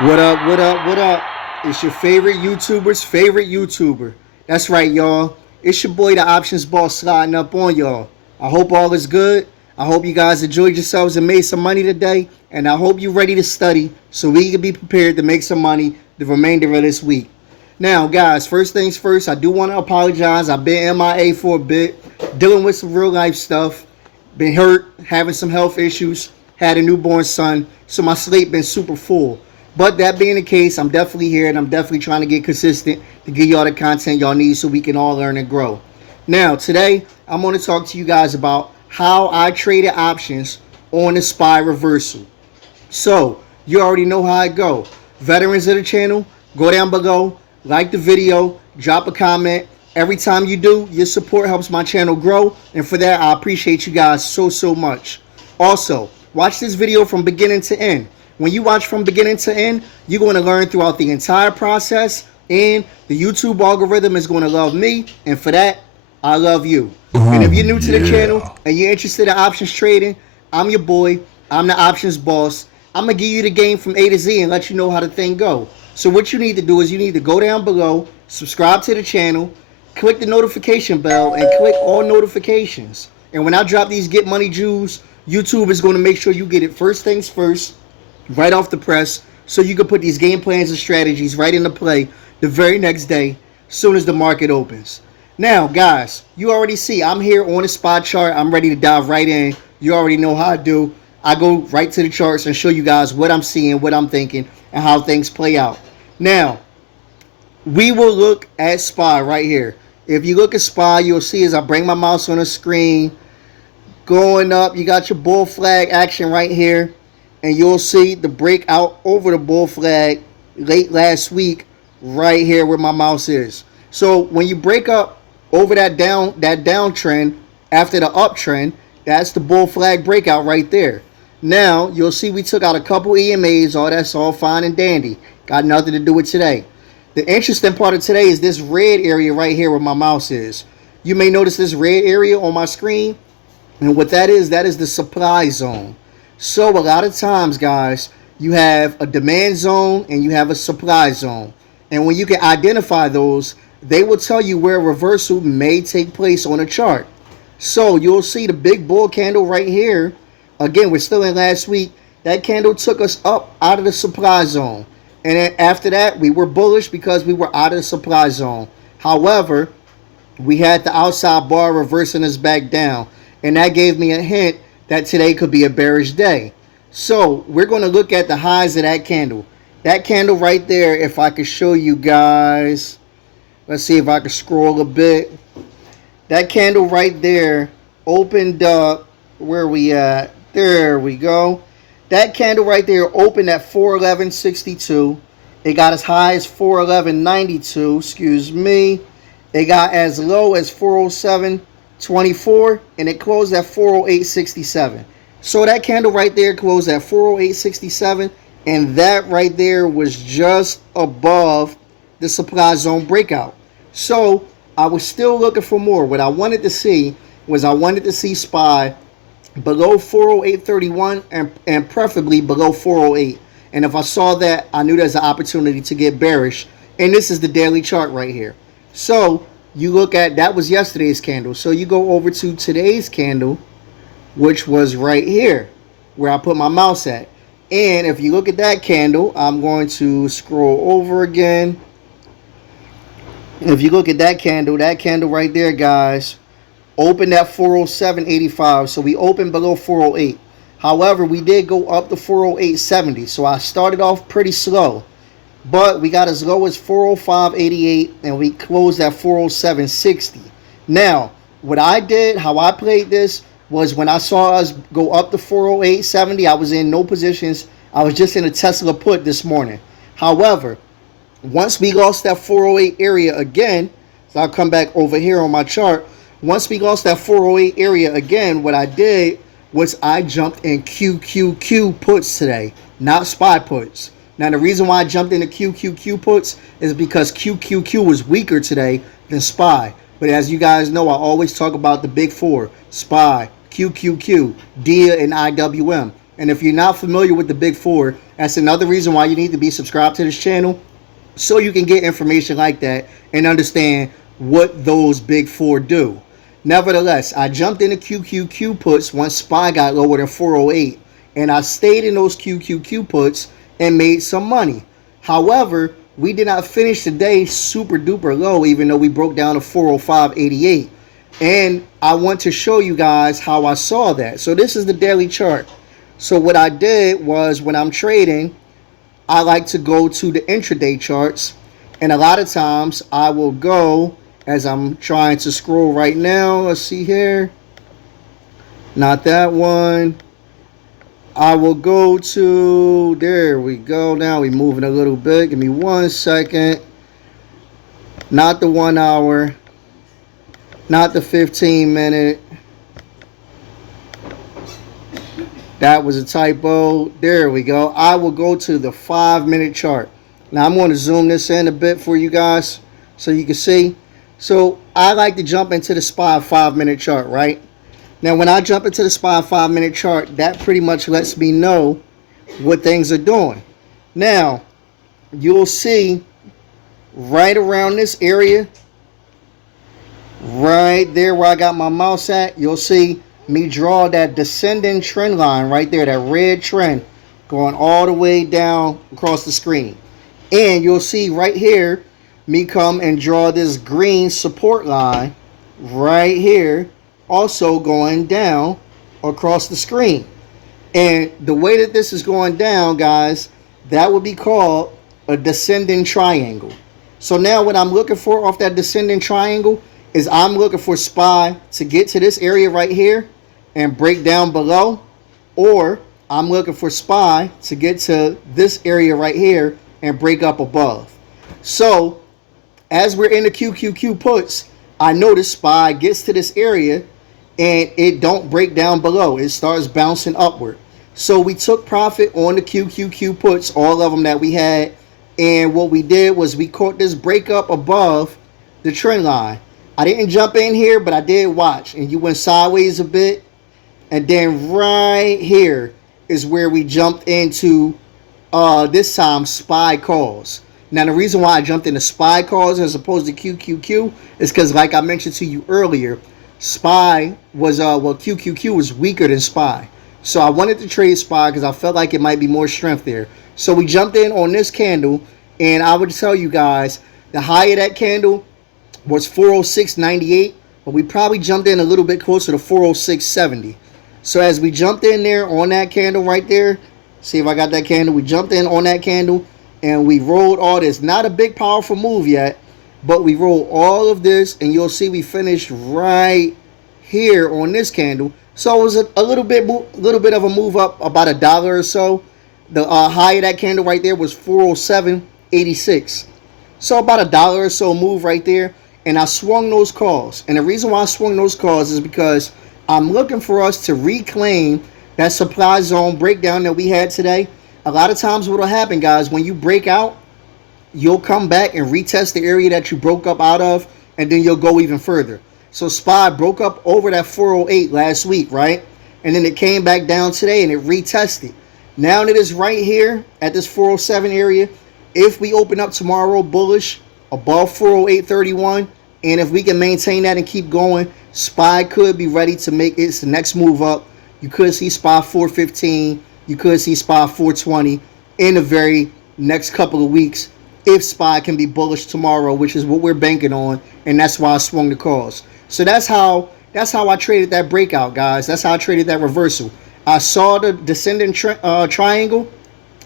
What up, what up, what up? It's your favorite YouTuber's favorite YouTuber. That's right, y'all. It's your boy, the Options Boss, sliding up on y'all. I hope all is good. I hope you guys enjoyed yourselves and made some money today. And I hope you're ready to study so we can be prepared to make some money the remainder of this week. Now, guys, first things first, I do want to apologize. I've been MIA for a bit, dealing with some real life stuff. Been hurt, having some health issues, had a newborn son, so my slate been super full. But that being the case, I'm definitely here and I'm definitely trying to get consistent to give y'all the content y'all need so we can all learn and grow. Now, today, I'm going to talk to you guys about how I traded options on the SPY reversal. So, you already know how I go. Veterans of the channel, go down below, like the video, drop a comment. Every time you do, your support helps my channel grow, and for that, I appreciate you guys so much. Also, watch this video from beginning to end. When you watch from beginning to end, you're going to learn throughout the entire process, and the YouTube algorithm is going to love me, and for that, I love you. And if you're new to the channel and you're interested in options trading, I'm your boy. I'm the options boss. I'm going to give you the game from A to Z and let you know how the thing go. So what you need to do is you need to go down below, subscribe to the channel, click the notification bell, and click all notifications. And when I drop these Get Money Jewels, YouTube is going to make sure you get it first things first, right off the press, so you can put these game plans and strategies right into play the very next day, soon as the market opens. Now, guys, you already see I'm here on the spot chart. I'm ready to dive right in. You already know how I do. I go right to the charts and show you guys what I'm seeing, what I'm thinking, and how things play out. Now, we will look at SPY right here. If you look at SPY, you'll see as I bring my mouse on the screen, going up, you got your bull flag action right here. And you'll see the breakout over the bull flag late last week right here where my mouse is. So when you break up over that downtrend after the uptrend, that's the bull flag breakout right there. Now you'll see we took out a couple EMAs. All that's all fine and dandy. Got nothing to do with today. The interesting part of today is this red area right here where my mouse is. You may notice this red area on my screen. And what that is the supply zone. So a lot of times, guys, you have a demand zone and you have a supply zone. And when you can identify those, they will tell you where a reversal may take place on a chart. So you'll see the big bull candle right here. Again, we're still in last week. That candle took us up out of the supply zone. And then after that, we were bullish because we were out of the supply zone. However, we had the outside bar reversing us back down. And that gave me a hint that today could be a bearish day. So we're going to look at the highs of that candle. That candle right there, if I could show you guys. Let's see if I can scroll a bit. That candle right there opened up. Where are we at? There we go. That candle right there opened at 411.62. It got as high as 411.92. Excuse me. It got as low as 407.24, and it closed at 408.67. So that candle right there closed at 408.67, and that right there was just above the supply zone breakout. So I was still looking for more. What I wanted to see was SPY below 408.31 and preferably below 408. And if I saw that, I knew there's an opportunity to get bearish. And this is the daily chart right here. So you look at, that was yesterday's candle. So you go over to today's candle, which was right here where I put my mouse at. And if you look at that candle, I'm going to scroll over again. If you look at that candle right there, guys, opened at 407.85. So we opened below 408. However, we did go up to 408.70. So I started off pretty slow. But we got as low as 405.88 and we closed at 407.60. Now, what I did, how I played this, was when I saw us go up to 408.70, I was in no positions. I was just in a Tesla put this morning. However, once we lost that 408 area again, so I'll come back over here on my chart. Once we lost that 408 area again, what I did was I jumped in QQQ puts today, not SPY puts. Now, the reason why I jumped into QQQ puts is because QQQ was weaker today than SPY. But as you guys know, I always talk about the big four: SPY, QQQ, DIA, and IWM. And if you're not familiar with the big four, that's another reason why you need to be subscribed to this channel, so you can get information like that and understand what those big four do. Nevertheless, I jumped into QQQ puts once SPY got lower than 408, and I stayed in those QQQ puts and made some money. However, we did not finish the day super duper low, even though we broke down to 405.88. And I want to show you guys how I saw that. So this is the daily chart. So what I did was, when I'm trading, I like to go to the intraday charts, and a lot of times I will go, as I'm trying to scroll right now, let's see here, not that one, I will go to, there we go, now we're moving a little bit, give me 1 second, not the 1 hour, not the 15 minute, that was a typo. There we go. I will go to the 5-minute chart. Now I'm going to zoom this in a bit for you guys so you can see. So I like to jump into the SPY 5-minute chart, right? Now when I jump into the SPY 5-minute chart, that pretty much lets me know what things are doing. Now you'll see right around this area, right there where I got my mouse at, you'll see me draw that descending trend line right there, that red trend going all the way down across the screen. And you'll see right here me come and draw this green support line right here, also going down across the screen. And the way that this is going down, guys, that would be called a descending triangle. So now what I'm looking for off that descending triangle is I'm looking for SPY to get to this area right here and break down below, or I'm looking for SPY to get to this area right here and break up above. So as we're in the QQQ puts, I notice SPY gets to this area and it don't break down below. It starts bouncing upward. So we took profit on the QQQ puts, all of them that we had, and what we did was we caught this breakup above the trend line. I didn't jump in here, but I did watch, and you went sideways a bit. And then right here is where we jumped into, this time, SPY calls. Now, the reason why I jumped into SPY calls as opposed to QQQ is because, like I mentioned to you earlier, SPY was, QQQ was weaker than SPY. So I wanted to trade SPY because I felt like it might be more strength there. So we jumped in on this candle, and I would tell you guys, the high of that candle was 406.98, but we probably jumped in a little bit closer to 406.70. So as we jumped in there on that candle right there, see if I got that candle, we jumped in on that candle and we rolled all this. Not a big powerful move yet, but we rolled all of this, and you'll see we finished right here on this candle. So it was a little bit of a move up, about $1 or so. The high of that candle right there was 407.86. So about $1 or so move right there. And I swung those calls. And the reason why I swung those calls is because I'm looking for us to reclaim that supply zone breakdown that we had today. A lot of times what will happen, guys, when you break out, you'll come back and retest the area that you broke up out of, and then you'll go even further. So SPY broke up over that 408 last week, right? And then it came back down today and it retested. Now that it's right here at this 407 area, if we open up tomorrow bullish above 408.31, and if we can maintain that and keep going, SPY could be ready to make its next move up. You could see SPY 415. You could see SPY 420 in the very next couple of weeks if SPY can be bullish tomorrow, which is what we're banking on, and that's why I swung the calls. So that's how I traded that breakout, guys. That's how I traded that reversal. I saw the descending triangle,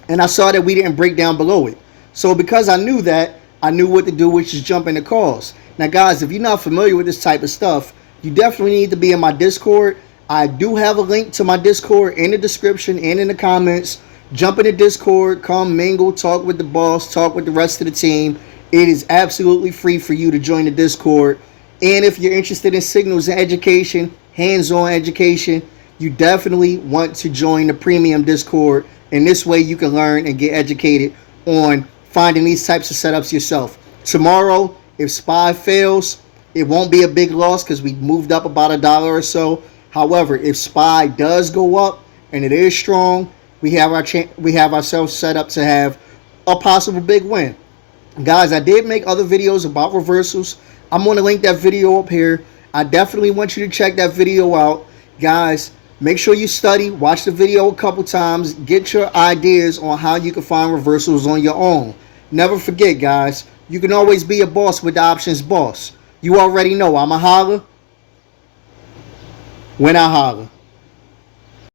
and I saw that we didn't break down below it. So because I knew that, I knew what to do, which is jump into calls. Now, guys, if you're not familiar with this type of stuff, you definitely need to be in my Discord. I do have a link to my Discord in the description and in the comments. Jump in the Discord, come mingle, talk with the boss, talk with the rest of the team. It is absolutely free for you to join the Discord. And if you're interested in signals and education, hands-on education, you definitely want to join the premium Discord. And this way you can learn and get educated on finding these types of setups yourself. Tomorrow, if SPY fails, it won't be a big loss because we moved up about $1 or so. However, if SPY does go up, and it is strong. We have ourselves set up to have a possible big win. Guys, I did make other videos about reversals. I'm going to link that video up here. I definitely want you to check that video out. Guys, make sure you study, watch the video a couple times, get your ideas on how you can find reversals on your own. Never forget, guys, you can always be a boss with the options boss. You already know I'm a holler when I holler.